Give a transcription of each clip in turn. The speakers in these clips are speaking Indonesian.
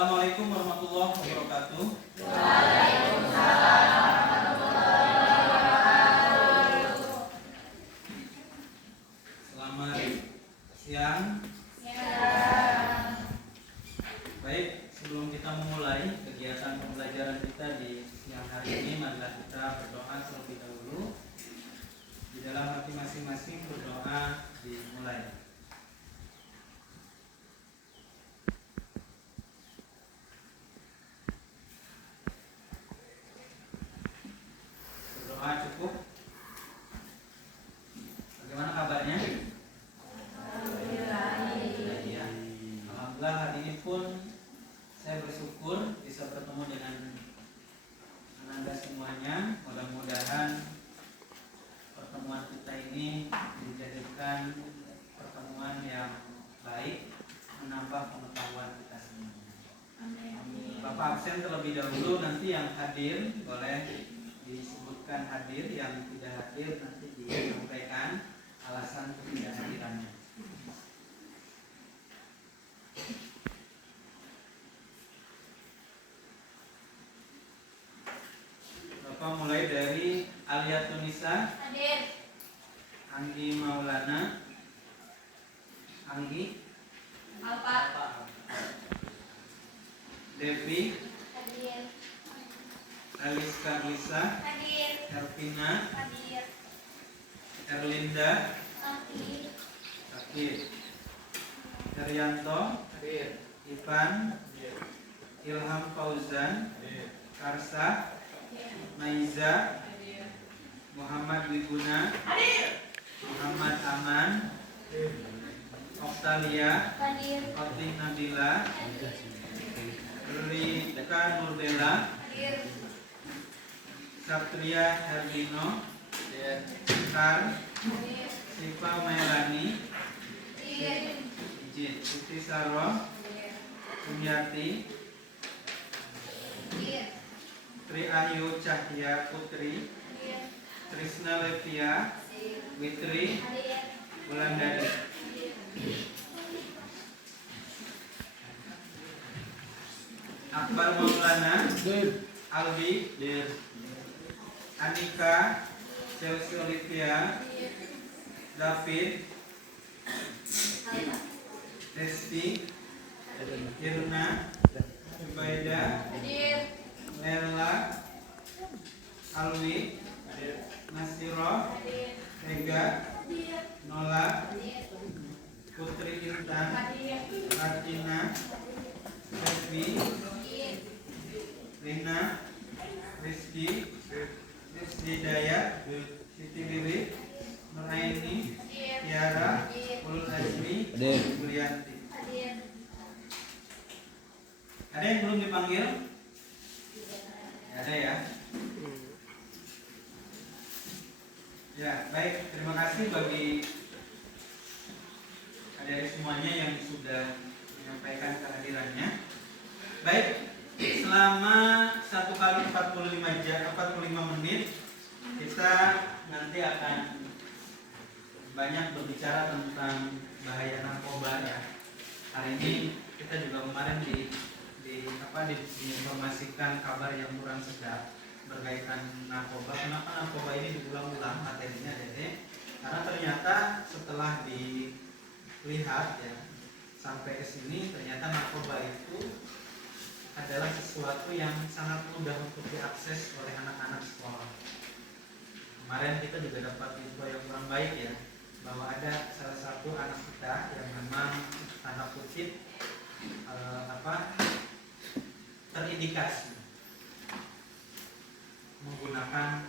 Assalamualaikum warahmatullahi wabarakatuh. Selamat siang. Baik, sebelum kita memulai kegiatan pembelajaran kita di siang hari ini, marilah kita berdoa terlebih dahulu. Di dalam hati masing-masing berdoa dimulai. Berdoa cukup. Bagaimana kabarnya? Alhamdulillah, hari ini pun saya bersyukur bisa bertemu dengan Anda semuanya. Mudah-mudahan pertemuan kita ini dijadikan pertemuan yang baik, menambah pengetahuan kita semuanya. Bapak absen terlebih dahulu, nanti yang hadir boleh disebutkan hadir, yang tidak hadir nanti disampaikan alasan ketidakhadirannya. Bapak mulai dari Alia Tunisa, Hadir. Anggi Maulana, Anggi, Alfa. Devi, Hadir. Alis Karlisa, Hadir. Ervina, Hadir. Erlinda, Hadir. Hadir, Herianto, Hadir. Ivan, Hadir. Ilham Fauzan, Hadir. Karsa, Hadir. Maiza, Muhammad Wiguna, Muhammad Aman, Oktalia, Hadir. Otin Nabila, Rika Nurbela, Hadir. Satria Herlino, Hadir. Kar, Hadir. Siva Melani, Hadir. Izin, Siti Saro, Sumiati, Hadir. Tri Ayu Cahya Putri, Hadir. Trisna Levia, Witri, Hadir. Wulandari. Akbar Maulana, Albi, Anika, Chelsea Olivia, David, Desti, Irna, Zubaida, Hadir. Lela, Alwi, Nasiro, Hadir. Ega, Nola, Hadir. Putri Intan, Hadir. Martina, Devi, Rina, Rizky, Rizky Dayat, Siti Wiwi, Nuraini, Tiara, Ulul Azmi, Bulianti. Hadir. Ada yang belum dipanggil? Ada ya? Ya, baik. Terima kasih bagi adik-adik semuanya yang sudah menyampaikan kehadirannya. Baik, selama 1 kali 45 menit kita nanti akan banyak berbicara tentang bahaya narkoba ya. Hari ini kita juga kemarin diinformasikan kabar yang kurang sedap berkaitan narkoba. Kenapa narkoba ini diulang-ulang materinya, Dede? Karena ternyata setelah dilihat ya sampai ke sini, ternyata narkoba itu adalah sesuatu yang sangat mudah untuk diakses oleh anak-anak sekolah. Kemarin kita juga dapat info yang kurang baik ya, bahwa ada salah satu anak kita yang memang tanda kutip terindikasi menggunakan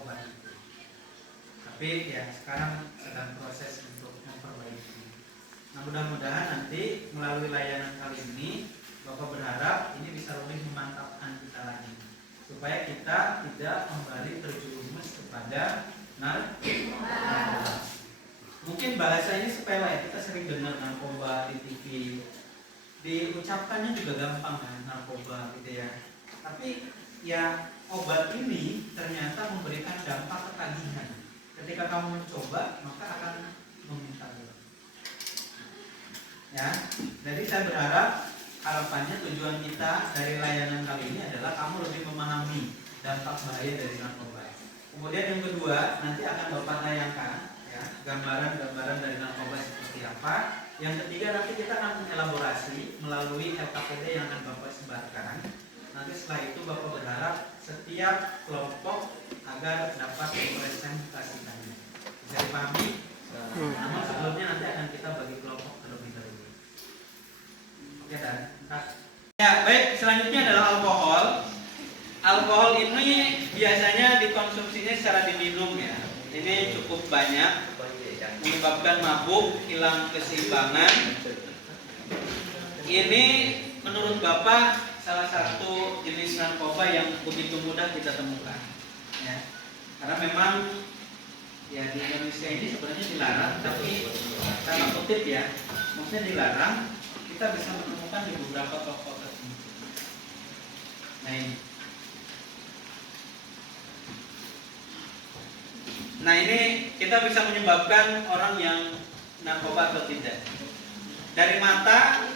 obat itu. Tapi ya sekarang sedang proses untuk memperbaiki. Nah, mudah-mudahan nanti melalui layanan kali ini Bapak berharap ini bisa lebih memantapkan kita lagi, supaya kita tidak kembali terjerumus kepada narkoba. Mungkin bahasanya sepele, kita sering dengar narkoba di TV, diucapkannya juga gampang kan, narkoba gitu ya. Tapi ya obat ini ternyata memberikan dampak ketagihan. Ketika kamu mencoba, maka akan meminta. Ya, jadi saya berharap harapannya tujuan kita dari layanan kali ini adalah kamu lebih memahami dampak bahaya dari narkoba. Kemudian yang kedua, nanti akan Bapak tayangkan ya, gambaran-gambaran dari narkoba seperti apa. Yang ketiga, nanti kita akan mengelaborasi melalui LKPD yang akan Bapak sebarkan. Nanti setelah itu Bapak berharap setiap kelompok agar dapat merepresentasikannya. Bisa dipahami? Namun sebelumnya nanti akan kita bagi kelompok terlebih dahulu. Oke dan. Ya baik, selanjutnya adalah alkohol. Alkohol ini biasanya dikonsumsinya secara diminum ya. Ini cukup banyak, menyebabkan mabuk, hilang keseimbangan. Ini menurut Bapak salah satu jenis narkoba yang begitu mudah kita temukan. Ya. Karena memang ya di Indonesia ini sebenarnya dilarang, tapi tanda kutip ya, maksudnya dilarang, kita bisa menemukan di beberapa toko tertentu. Nah ini. Nah ini kita bisa menyebabkan orang yang narkoba atau tidak. Dari mata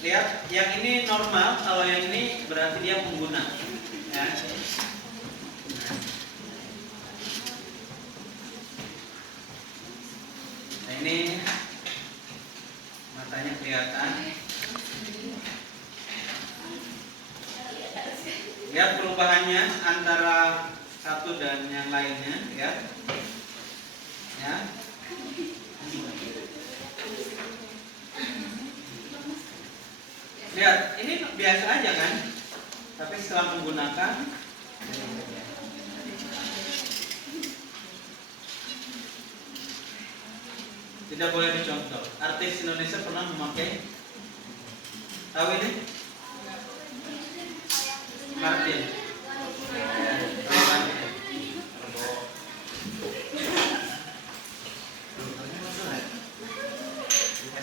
lihat yang ini normal, kalau yang ini berarti dia pengguna. Ya. Nah ini matanya kelihatan. Lihat perubahannya antara satu dan yang lainnya, ya. Ya. Lihat, ini biasa aja kan? Tapi setelah menggunakan tidak boleh dicontoh. Artis Indonesia pernah memakai, tahu ini? Martin.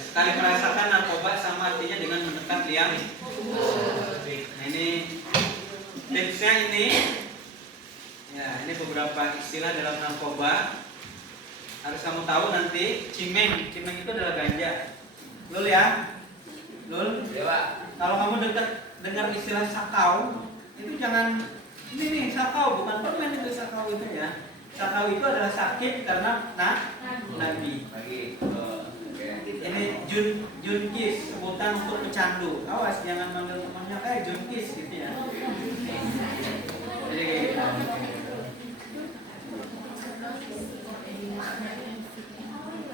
Sekali merasakan narkoba sama artinya dengan mendekat liang. Nah ini tipsnya ini. Ya ini beberapa istilah dalam narkoba. Harus kamu tahu nanti. Cimeng itu adalah ganja. Lul ya, Lul. Kalau kamu dengar istilah sakau, itu jangan ini nih sakau, bukan permen itu sakau itu ya. Sakau itu adalah sakit karena nagi. Ini junkis, sebutan untuk pecandu. Awas jangan manggil temannya junkis gitu ya. Jadi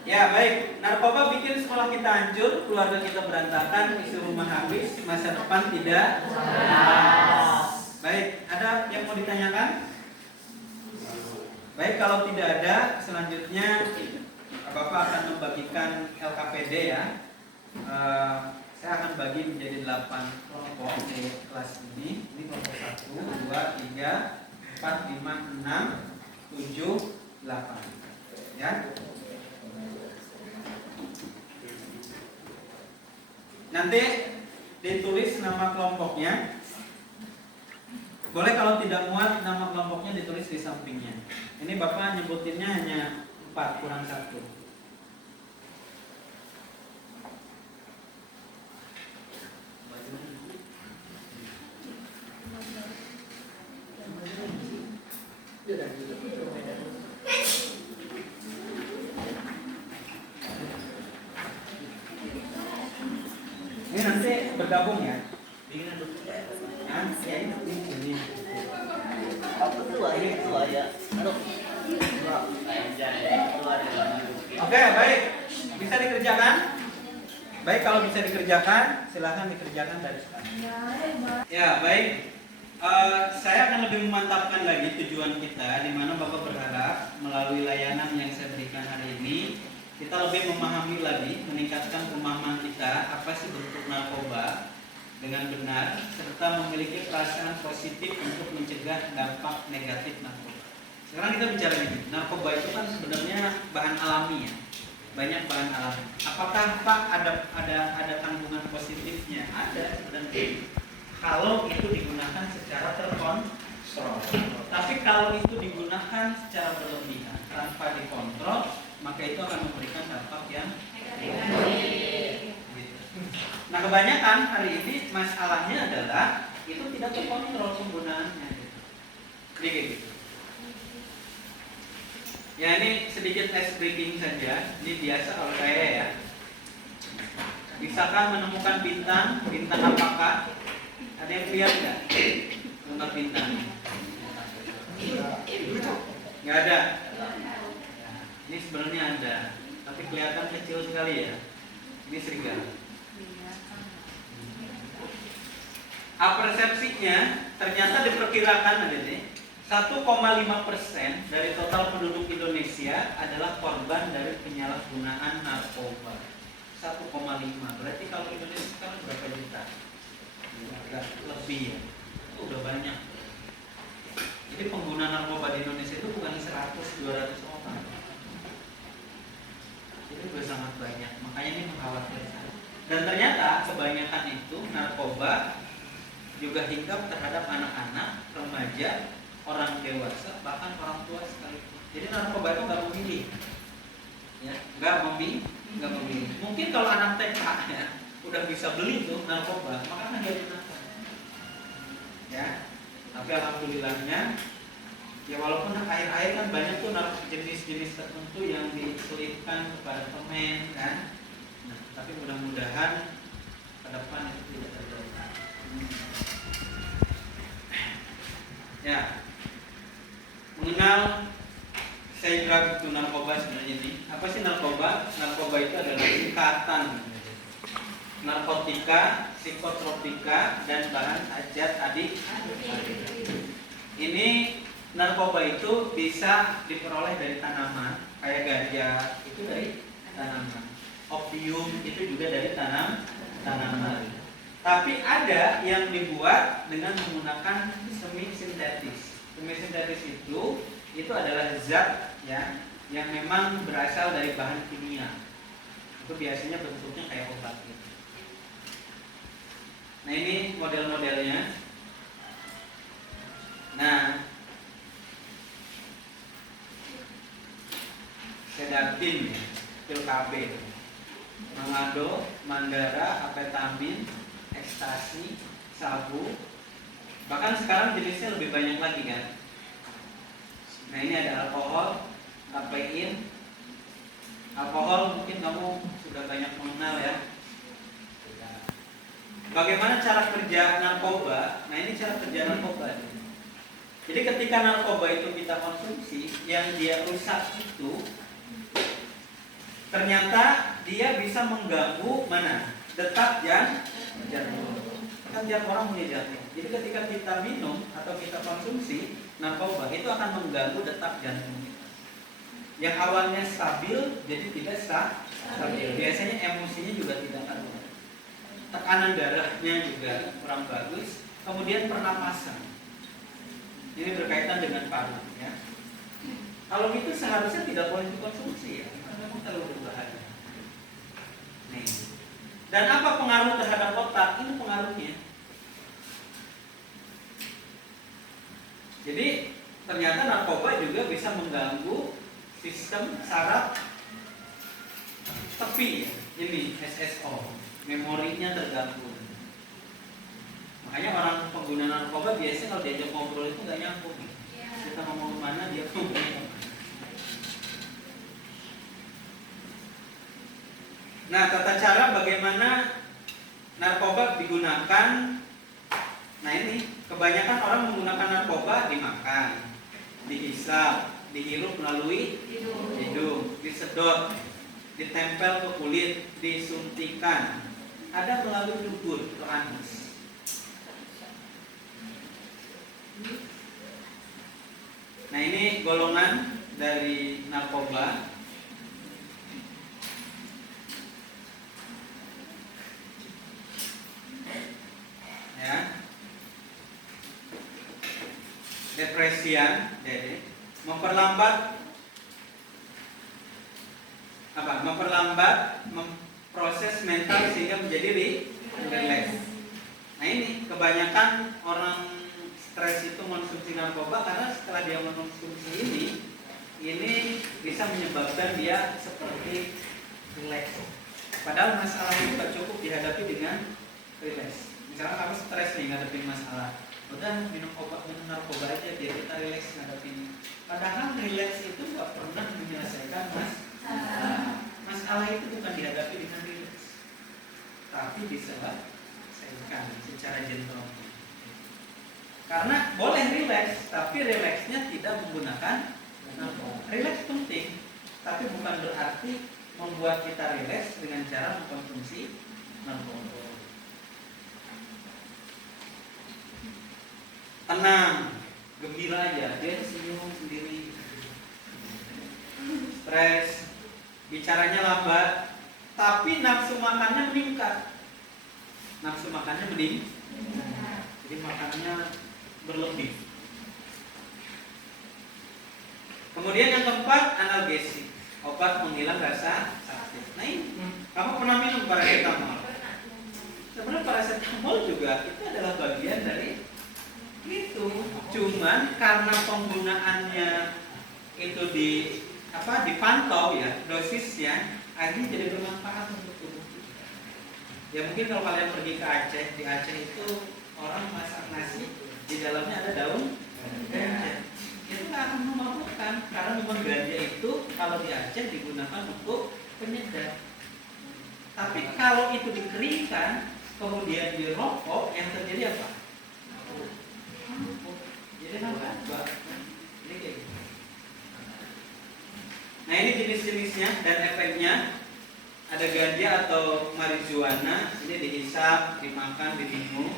ya baik, narkoba bikin sekolah kita hancur, keluarga kita berantakan, isi rumah habis, masa depan tidak. Baik, ada yang mau ditanyakan? Baik, kalau tidak ada, selanjutnya Bapak akan membagikan LKPD ya. Saya akan bagi menjadi 8 kelompok di kelas ini. Ini kelompok 1, 2, 3, 4, 5, 6, 7, 8. Ya. Nanti ditulis nama kelompoknya. Boleh kalau tidak muat nama kelompoknya ditulis di sampingnya. Ini Bapak nyebutinnya hanya 4 kurang 1. Ini nanti bergabung ya. Ini. Oke, baik. Bisa dikerjakan? Baik, kalau bisa dikerjakan, silahkan dikerjakan dari sekarang. Ya, baik. Saya akan lebih memantapkan lagi tujuan kita, di mana Bapak berharap melalui layanan yang saya berikan hari ini, kita lebih memahami lagi, meningkatkan pemahaman kita apa sih bentuk narkoba dengan benar, serta memiliki perasaan positif untuk mencegah dampak negatif narkoba. Sekarang kita bicara ini, narkoba itu kan sebenarnya bahan alami ya, banyak bahan alami. Apakah Pak ada kandungan positifnya? Ada sebenarnya. Kalau itu digunakan secara terkontrol. Tapi kalau itu digunakan secara berlebihan tanpa dikontrol, maka itu akan memberikan dampak yang negatif. Nah kebanyakan hari ini masalahnya adalah itu tidak terkontrol penggunaannya. Jadi gitu. Ya ini sedikit ice breaking saja. Ini biasa kalau saya ya. Bisakah menemukan bintang? Bintang apakah? Ada yang lihat nggak? Tempat bintang? Nggak ada. Ini sebenarnya ada, tapi kelihatan kecil sekali ya. Ini serigala. Persepsinya ternyata diperkirakan ada nih 1,5% dari total penduduk Indonesia adalah korban dari penyalahgunaan narkoba. 1,5. Berarti kalau Indonesia sekarang berapa juta? Lebih ya. Itu udah banyak. Jadi pengguna narkoba di Indonesia itu bukan 100-200 orang. Itu udah sangat banyak. Makanya ini mengkhawatirkan. Dan ternyata kebanyakan itu narkoba juga hinggap terhadap anak-anak, remaja, orang dewasa, bahkan orang tua sekalipun. Jadi narkoba itu nggak memilih, ya, nggak memilih. Mungkin kalau anak TK ya udah bisa beli tuh narkoba, maka kan dia gunakan. Ya, tapi alhamdulillahnya, ya walaupun air kan banyak tuh jenis-jenis tertentu yang diselipkan kepada pemain kan. Nah, tapi mudah-mudahan ke depan itu tidak terjadi. Ya, mengenal saya drug itu narkoba sebenarnya ini. Apa sih narkoba? Narkoba itu adalah singkatan narkotika, psikotropika, dan bahan zat adik. Ini narkoba itu bisa diperoleh dari tanaman, kayak ganja itu dari tanaman. Opium itu juga dari tanaman. Tapi ada yang dibuat dengan menggunakan semi sintetis. Semi sintetis itu adalah zat ya yang memang berasal dari bahan kimia. Itu biasanya bentuknya kayak obat gitu. Nah ini model-modelnya. Nah, sedatin ya, pil KB, mengado, mandara, amfetamin, ekstasi, sabu. Bahkan sekarang jenisnya lebih banyak lagi kan. Nah ini ada alkohol, kafein. Alkohol mungkin kamu sudah banyak mengenal ya. Bagaimana cara kerja narkoba? Nah ini cara kerja narkoba. Jadi ketika narkoba itu kita konsumsi, yang dia rusak itu ternyata dia bisa mengganggu mana? Detak jantung. Kan tiap orang punya jantung. Jadi ketika kita minum atau kita konsumsi narkoba itu akan mengganggu detak jantung kita. Yang awalnya stabil jadi tidak stabil. Biasanya emosinya juga tidak stabil. Tekanan darahnya juga kurang bagus. Kemudian pernapasan. Ini berkaitan dengan paru ya. Kalau itu seharusnya tidak boleh dikonsumsi ya. Karena memang terlalu berbahaya. Nih. Dan apa pengaruh terhadap otak? Ini pengaruhnya. Jadi ternyata narkoba juga bisa mengganggu sistem saraf tepi ya. Ini SSO, memorinya terganggu. Makanya orang pengguna narkoba biasanya kalau diajak ngobrol itu nggak nyambung. Kita ngomong kemana dia ngomong. Nah, tata cara bagaimana narkoba digunakan. Nah ini kebanyakan orang menggunakan narkoba dimakan, dihisap, dihirup melalui hidung, disedot, ditempel ke kulit, disuntikan, ada melalui dubur ke anus. Nah ini golongan dari narkoba. Ya. Depresian, jadi memperlambat proses mental sehingga menjadi rileks. Nah ini kebanyakan orang stres itu mengonsumsi narkoba karena setelah dia mengonsumsi ini bisa menyebabkan dia seperti rileks. Padahal masalah itu tidak cukup dihadapi dengan dengan relax. Misalnya kamu stres nih ngadepin masalah, udah minum obat, minum narkoba aja biar kita relax ngadepin. Padahal relax itu nggak pernah menyelesaikan masalah. Masalah itu bukan dihadapi dengan relax, tapi diselesaikan secara gentle. Karena boleh relax, tapi relaxnya tidak menggunakan narkoba. Relax penting, tapi bukan berarti membuat kita relax dengan cara mengkonsumsi narkoba. Tenang, gembira aja, dia senyum sendiri. Stres, bicaranya lambat, tapi nafsu makannya meningkat. Nafsu makannya meningkat, jadi makannya berlebih. Kemudian yang keempat, analgesik, obat menghilang rasa sakit. Nah ini, kamu pernah minum paracetamol? Sebenarnya paracetamol juga itu adalah bagian dari itu, cuman karena penggunaannya itu dipantau ya dosisnya, akhirnya jadi bermanfaat untuk tubuh. Ya mungkin kalau kalian pergi ke Aceh, di Aceh itu orang masak nasi di dalamnya ada daun ganja. Itu nggak akan memabukkan karena memang ganja itu kalau di Aceh digunakan untuk penyedap. Tapi kalau itu dikeringkan kemudian dirokok, yang terjadi apa? Jadi narkoba. Ini kayak gitu. Nah ini jenis-jenisnya dan efeknya. Ada ganja atau marijuana, ini dihisap, dimakan, diminum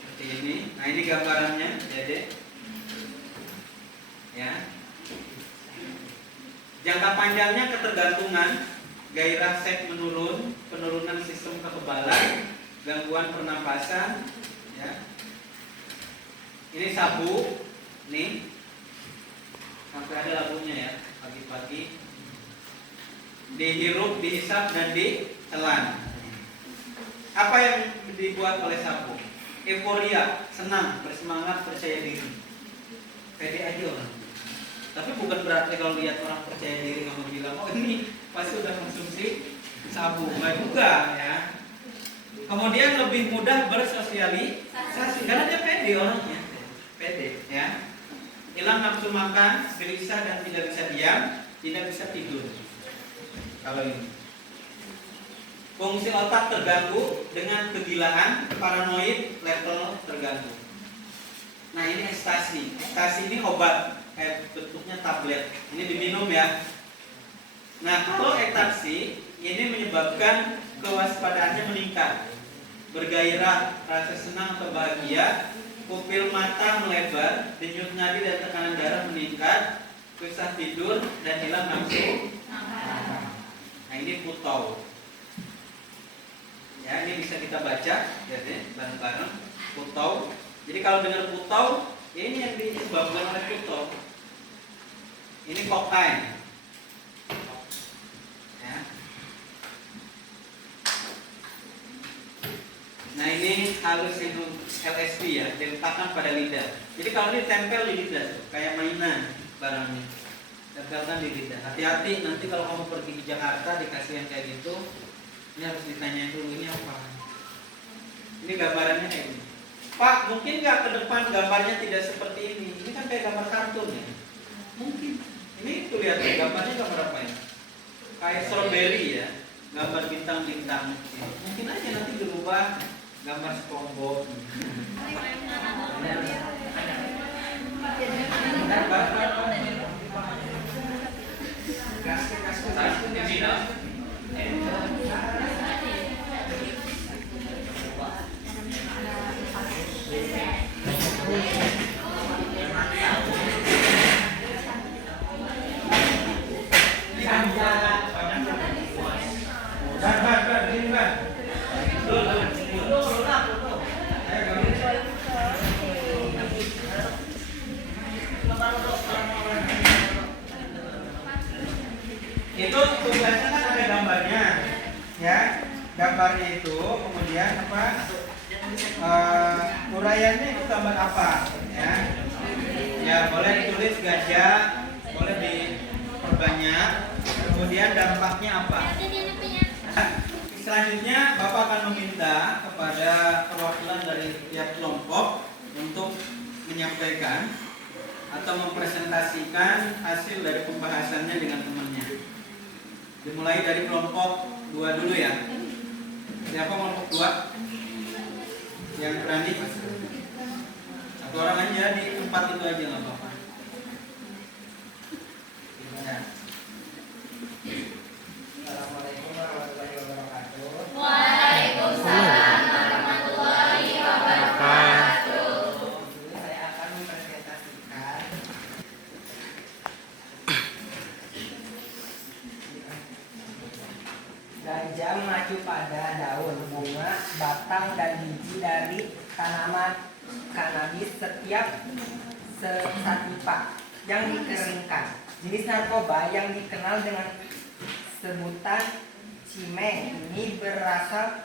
seperti ini. Nah ini gambarannya, jadi ya. Jangka panjangnya ketergantungan, gairah seks menurun, penurunan sistem kekebalan, gangguan pernapasan, ya. Ini sabu, nih sampai ada labunya ya, pagi-pagi dihirup, dihisap dan ditelan. Apa yang dibuat oleh sabu? Euforia, senang, bersemangat, percaya diri. Pede aja orang. Tapi bukan berarti kalau lihat orang percaya diri kamu bilang, oh ini pasti udah konsumsi sabu. Enggak juga ya. Kemudian lebih mudah bersosialisasi karena dia pede orangnya. Pede ya. Hilang nafsu makan, gelisah dan tidak bisa diam, tidak bisa tidur. Kalau ini fungsi otak terganggu dengan kegilaan, paranoid level terganggu. Nah ini ekstasi. Ekstasi ini obat, bentuknya tablet. Ini diminum ya. Nah kalau ekstasi ini menyebabkan kewaspadaannya meningkat, bergairah, rasa senang atau bahagia, pupil mata melebar, denyut nadi dan tekanan darah meningkat, susah tidur dan hilang nafsu. Nah ini putau. Ya ini bisa kita baca, jadi bareng-bareng putau. Jadi kalau dengar putau, ya ini yang disebabkan oleh putau. Ini kokain. Ya. Nah ini halusinum LSD ya, diletakkan pada lidah. Jadi kalau ini tempel di lidah, kayak mainan barangnya. Tempelkan di lidah. Hati-hati nanti kalau kamu pergi ke Jakarta dikasih yang kayak gitu, ini harus ditanyain dulu ini apa. Ini gambarannya kayak gini. Pak, mungkin nggak ke depan gambarnya tidak seperti ini? Ini kan kayak gambar kartun ya. Mungkin. Ini tuh lihat gambarnya gambar apa ya? Kayak strawberry ya, gambar bintang-bintang. Mungkin aja nanti dirubah gambar SpongeBob. Itu tugasnya kan ada gambarnya, ya. Gambarnya itu kemudian apa? Uraiannya itu gambar apa? Ya, ya boleh ditulis gajah, boleh diperbanyak. Kemudian dampaknya apa? Selanjutnya Bapak akan meminta perwakilan dari tiap kelompok untuk menyampaikan atau mempresentasikan hasil dari pembahasannya dengan temannya. Dimulai dari kelompok 2 dulu ya. Siapa kelompok 2? Yang berani? Satu orang aja di tempat itu aja nggak apa-apa. Ya. Assalamualaikum warahmatullahi wabarakatuh. Waalaikumsalam warahmatullahi wabarakatuh. Saya akan mempresentasikan ganja mengacu pada daun, bunga, batang, dan biji dari tanaman kanabis setiap setipa yang dikeringkan. Jenis narkoba yang dikenal dengan sebutan cimeng ini berasal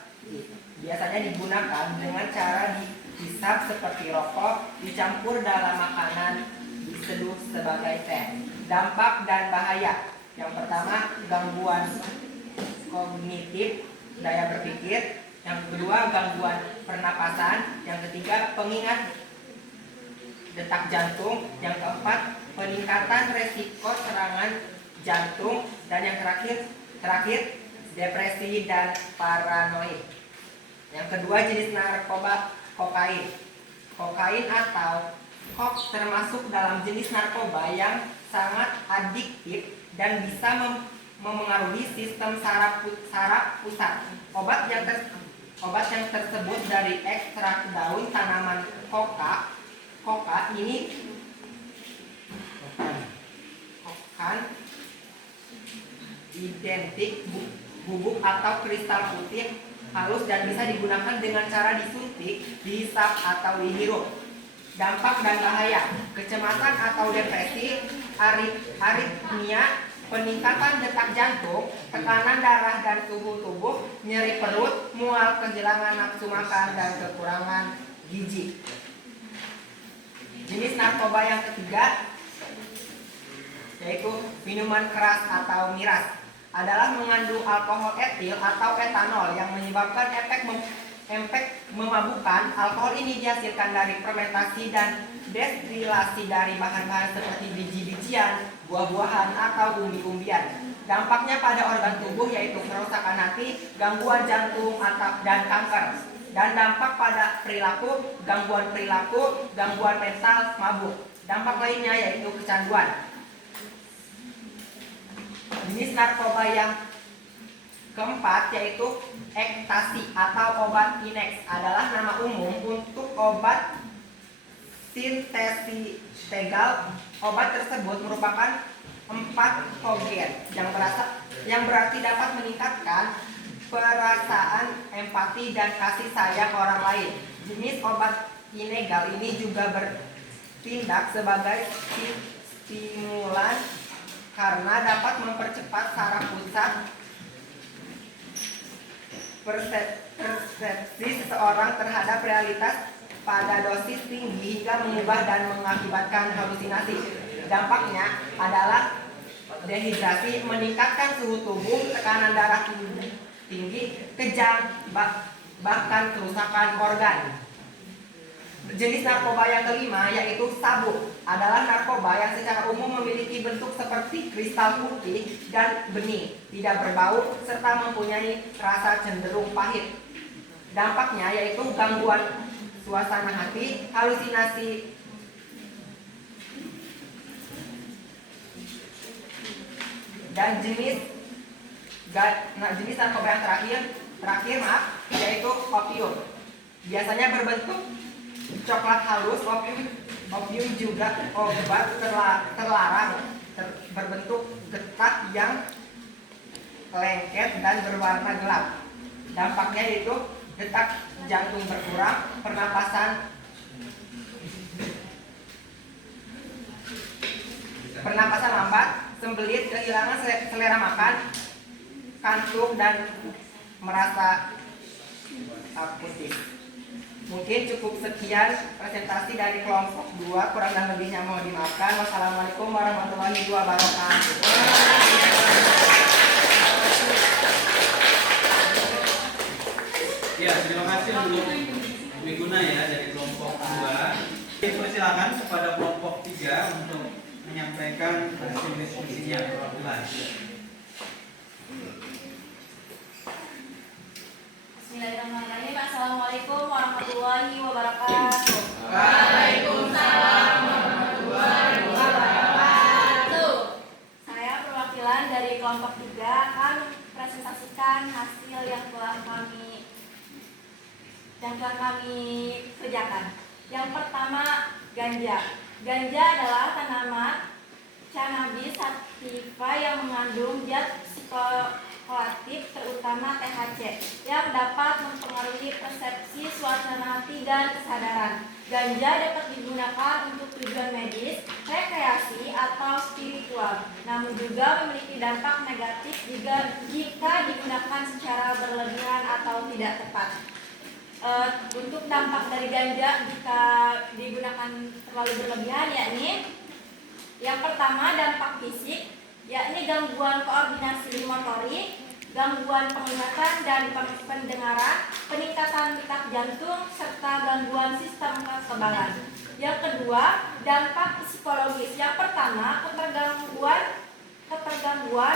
biasanya digunakan dengan cara dihisap seperti rokok, dicampur dalam makanan, diseduh sebagai teh. Dampak dan bahaya. Yang pertama, gangguan kognitif, daya berpikir. Yang kedua, gangguan pernapasan. Yang ketiga, pengingat detak jantung. Yang keempat, peningkatan resiko serangan jantung. Dan yang terakhir depresi dan paranoid. Yang kedua, jenis narkoba kokain. Kokain atau koks termasuk dalam jenis narkoba yang sangat adiktif dan bisa memengaruhi sistem saraf pusat. Obat yang tersebut dari ekstrak daun tanaman koka ini identik bubuk atau kristal putih halus dan bisa digunakan dengan cara disuntik, dihisap atau dihirup. Dampak dan bahaya, kecemasan atau depresi, aritmia, peningkatan detak jantung, tekanan darah dan suhu tubuh, nyeri perut, mual, kehilangan nafsu makan, dan kekurangan gizi. Jenis narkoba yang ketiga yaitu minuman keras atau miras, adalah mengandung alkohol etil atau etanol yang menyebabkan efek memabukkan. Alkohol ini dihasilkan dari fermentasi dan destilasi dari bahan-bahan seperti biji-bijian, buah-buahan, atau umbi-umbian. Dampaknya pada organ tubuh yaitu kerusakan hati, gangguan jantung, dan kanker. Dan dampak pada perilaku, gangguan mental, mabuk. Dampak lainnya yaitu kecanduan. Jenis narkoba yang keempat yaitu ekstasi atau obat Inex, adalah nama umum untuk obat sintesis legal. Obat tersebut merupakan 4 kogen yang berarti dapat meningkatkan perasaan empati dan kasih sayang orang lain. Jenis obat ilegal ini juga bertindak sebagai stimulan karena dapat mempercepat saraf pusat persepsi seseorang terhadap realitas pada dosis tinggi hingga mengubah dan mengakibatkan halusinasi. Dampaknya adalah dehidrasi, meningkatkan suhu tubuh, tekanan darah tinggi, kejang, bahkan kerusakan organ. Jenis narkoba yang kelima yaitu sabu, adalah narkoba yang secara umum memiliki bentuk seperti kristal putih dan bening, tidak berbau, serta mempunyai rasa cenderung pahit. Dampaknya yaitu gangguan suasana hati, halusinasi, dan jenis narkoba yang terakhir yaitu opium. Biasanya berbentuk coklat halus. Opium juga obat terlarang berbentuk getah yang lengket dan berwarna gelap. Dampaknya yaitu detak jantung berkurang, pernapasan lambat, sembelit, kehilangan selera makan, kantuk, dan merasa putih. Mungkin cukup sekian presentasi dari kelompok 2, kurang dan lebihnya mohon dimaafkan. Wassalamualaikum warahmatullahi wabarakatuh. Ya, terima kasih untuk Wiguna ya dari kelompok 2. Persilakan kepada kelompok 3 untuk menyampaikan hasil diskusinya perwakilan. Bismillahirrahmanirrahim. Assalamualaikum warahmatullahi wabarakatuh. Waalaikumsalam warahmatullahi wabarakatuh. Saya perwakilan dari kelompok 3 akan presentasikan hasil yang telah kami kerjakan. Yang pertama, ganja. Ganja adalah tanaman cannabis sativa yang mengandung zat psikoaktif terutama THC yang dapat mempengaruhi persepsi, suasana hati, dan kesadaran. Ganja dapat digunakan untuk tujuan medis, rekreasi, atau spiritual, namun juga memiliki dampak negatif jika digunakan secara berlebihan atau tidak tepat. Untuk dampak dari ganja jika digunakan terlalu berlebihan yakni yang pertama, dampak fisik, yakni gangguan koordinasi motorik, gangguan penglihatan dan pendengaran, peningkatan detak jantung, serta gangguan sistem kekebalan. Yang kedua, dampak psikologis. Yang pertama, ketergangguan.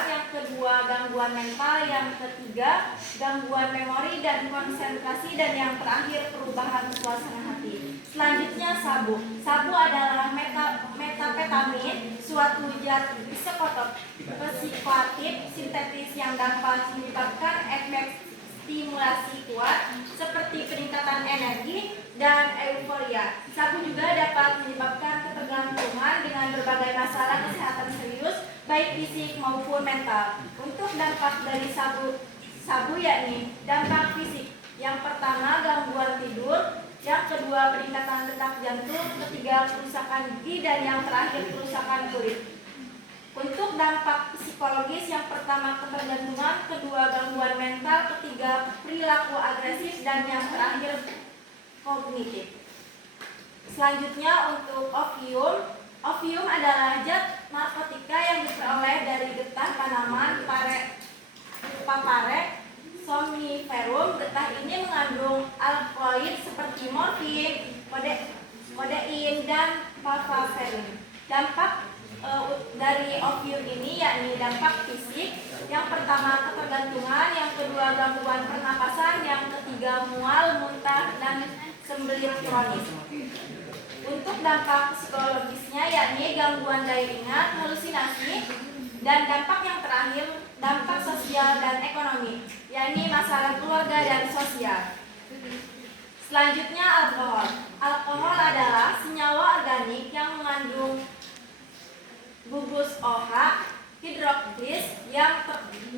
Yang kedua, gangguan mental. Yang ketiga, gangguan memori dan konsentrasi. Dan yang terakhir, perubahan suasana hati. Selanjutnya, sabu. Sabu adalah metapetamin, suatu zat psikoaktif sintetis yang dapat menyebabkan efek stimulasi kuat seperti peningkatan energi dan euforia. Sabu juga dapat menyebabkan ketergantungan dengan berbagai masalah kesehatan serius, baik fisik maupun mental. Untuk dampak dari sabu yakni dampak fisik. Yang pertama, gangguan tidur. Yang kedua, peningkatan detak jantung. Ketiga, kerusakan gigi. Dan yang terakhir, kerusakan kulit. Untuk dampak psikologis, yang pertama ketergantungan, kedua gangguan mental, ketiga perilaku agresif, dan yang terakhir kognitif. Selanjutnya untuk opium. Opium adalah zat narkotika yang diperoleh dari getah tanaman Papaver somniferum. Getah ini mengandung alkaloid seperti morfin, kodein, dan papaverin. Dampak dari opium ini yakni dampak fisik. Yang pertama, ketergantungan. Yang kedua, gangguan pernapasan. Yang ketiga, mual, muntah, dan sembelit kronis. Untuk dampak psikologisnya yakni gangguan daya ingat, halusinasi, dan dampak yang terakhir, dampak sosial dan ekonomi, yakni masalah keluarga dan sosial. Selanjutnya, alkohol. Alkohol adalah senyawa organik yang mengandung gugus OH hidroksis yang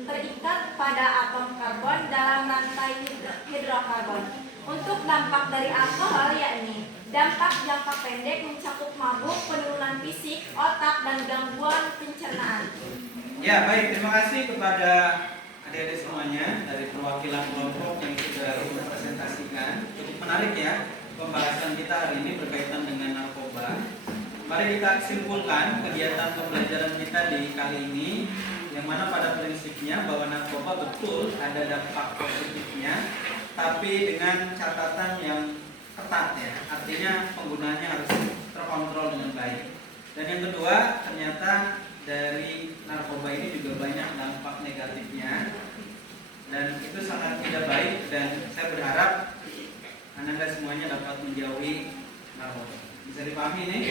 terikat pada atom karbon dalam rantai hidrokarbon. Untuk dampak dari alkohol yakni dampak jangka pendek mencakup mabuk, penurunan fisik, otak, dan gangguan pencernaan. Ya, baik, terima kasih kepada adik-adik semuanya dari perwakilan kelompok yang sudah dipresentasikan. Cukup menarik ya pembahasan kita hari ini berkaitan dengan narkoba. Mari kita simpulkan kegiatan pembelajaran kita di kali ini, yang mana pada prinsipnya bahwa narkoba betul ada dampak positifnya, tapi dengan catatan yang ketat ya, artinya penggunaannya harus terkontrol dengan baik. Dan yang kedua, ternyata dari narkoba ini juga banyak dampak negatifnya, dan itu sangat tidak baik, dan saya berharap Anda semuanya dapat menjauhi narkoba. Bisa dipahami nih?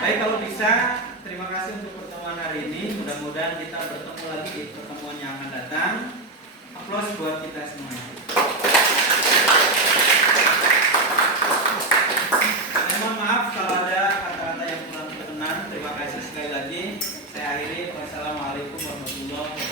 Baik, kalau bisa, terima kasih untuk pertemuan hari ini. Mudah-mudahan kita bertemu lagi di pertemuan yang akan datang. Aplaus buat kita semuanya. Mohon maaf kalau ada kata-kata yang kurang berkenan. Terima kasih sekali lagi. Saya akhiri. Wassalamualaikum warahmatullahi wabarakatuh.